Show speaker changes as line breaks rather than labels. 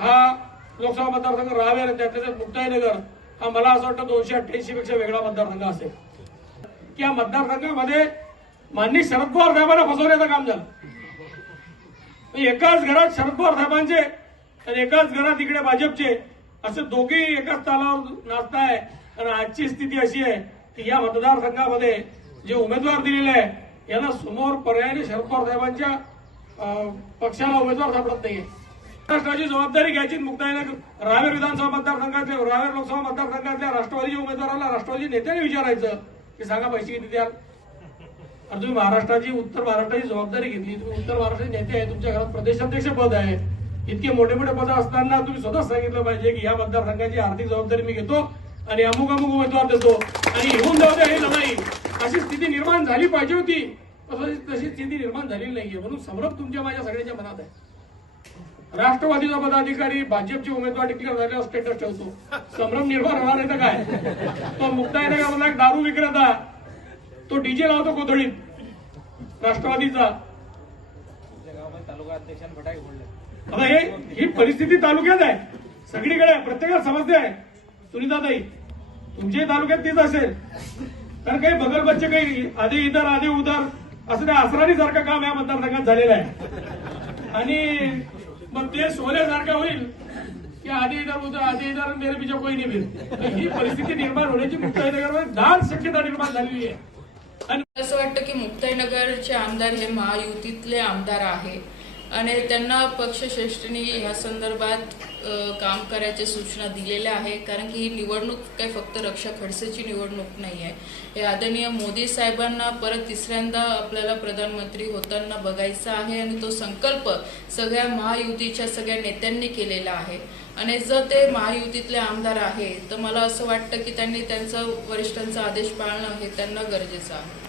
मतदारसंघ राहावे आणि त्यातल्या त्यात मुक्ताईनगर हा मला असं वाटतं दोनशे अठ्ठ्याऐंशी पेक्षा वेगळा मतदारसंघ असेल. की या मतदारसंघामध्ये माननीय शरद पवार साहेबांना फसवण्याचं काम झालं. म्हणजे एकाच घरात शरद पवार साहेबांचे आणि एकाच घरात इकडे भाजपचे असे दोघेही एकाच तालावर नाचताय आणि आजची स्थिती अशी आहे की या मतदारसंघामध्ये जे उमेदवार दिलेले आहे यांना समोर पर्यायाने शरद पवार साहेबांच्या अं, पक्षाला उमेदवार सापडत नाहीये. महाराष्ट्राची जबाबदारी घ्यायची मुक्ताईने रावेर विधानसभा मतदारसंघातल्या रावेर लोकसभा मतदारसंघातल्या राष्ट्रवादीच्या उमेदवाराला राष्ट्रवादी नेत्याने विचारायचं. की सांगा पैसे किती द्याल? आणि तुम्ही महाराष्ट्राची उत्तर महाराष्ट्राची जबाबदारी घेतली. तुम्ही उत्तर महाराष्ट्राचे नेते आहे तुमच्या घरात प्रदेशाध्यक्ष पद आहे. इतके मोठे मोठे पद असताना तुम्ही स्वतः सांगितलं पाहिजे की या मतदारसंघाची आर्थिक जबाबदारी मी घेतो आणि अमुक अमुक उमेदवार देतो आणि येऊन जाऊ द्या हे लढाई. अशी स्थिती निर्माण झाली पाहिजे होती. तशी तशी स्थिती निर्माण झालेली नाहीये. म्हणून संभ्रम तुमच्या माझ्या सगळ्यांच्या मनात आहे. राष्ट्रवादीचा पदाधिकारी भाजपचे उमेदवार डिक्लेअर झाल्यावर स्टेटस ठेवतो. संभ्रम निर्माण होणार आहे तर काय? तो मुक्ता येणे का एक दारू विक्रेता. तो डीजे लावतो कोथळीत राष्ट्रवादीचा. आता हे ही परिस्थिती तालुक्यात आहे. सगळीकडे आहे, प्रत्येकाला समजते आहे. सुनीताताई तुमच्याही तालुक्यात तीच असेल. कारण काही बगल बच्चे काही आधी इधर आधी उधर असं त्या आसराणी सारखं काम या मतदारसंघात झालेलं आहे. आणि मग ते सोन्यासारखं होईल की आधी इधर होतं आधी इधर मेरे पीछे कोई नाही मिळेल ही परिस्थिती निर्माण होण्याची मुक्ताईनगरमध्ये दाट शक्यता निर्माण झालेली आहे. आणि
असं वाटतं की मुक्ताईनगरचे आमदार हे महायुतीतले आमदार आहे. आणि त्यांना पक्षश्रेष्ठींनी ह्या संदर्भात काम करायच्या सूचना दिलेल्या आहे कारण की ही निवडणूक काही फक्त रक्षा खडसेची निवडणूक नाही आहे. हे आदरणीय मोदी साहेबांना परत तिसऱ्यांदा आपल्याला प्रधानमंत्री होताना बघायचा आहे आणि तो संकल्प सगळ्या महायुतीच्या सगळ्या नेत्यांनी केलेला आहे. आणि जर ते महायुतीतले आमदार आहे तर मला असं वाटतं की त्यांनी त्यांचा वरिष्ठांचा आदेश पाळणं हे त्यांना गरजेचं आहे.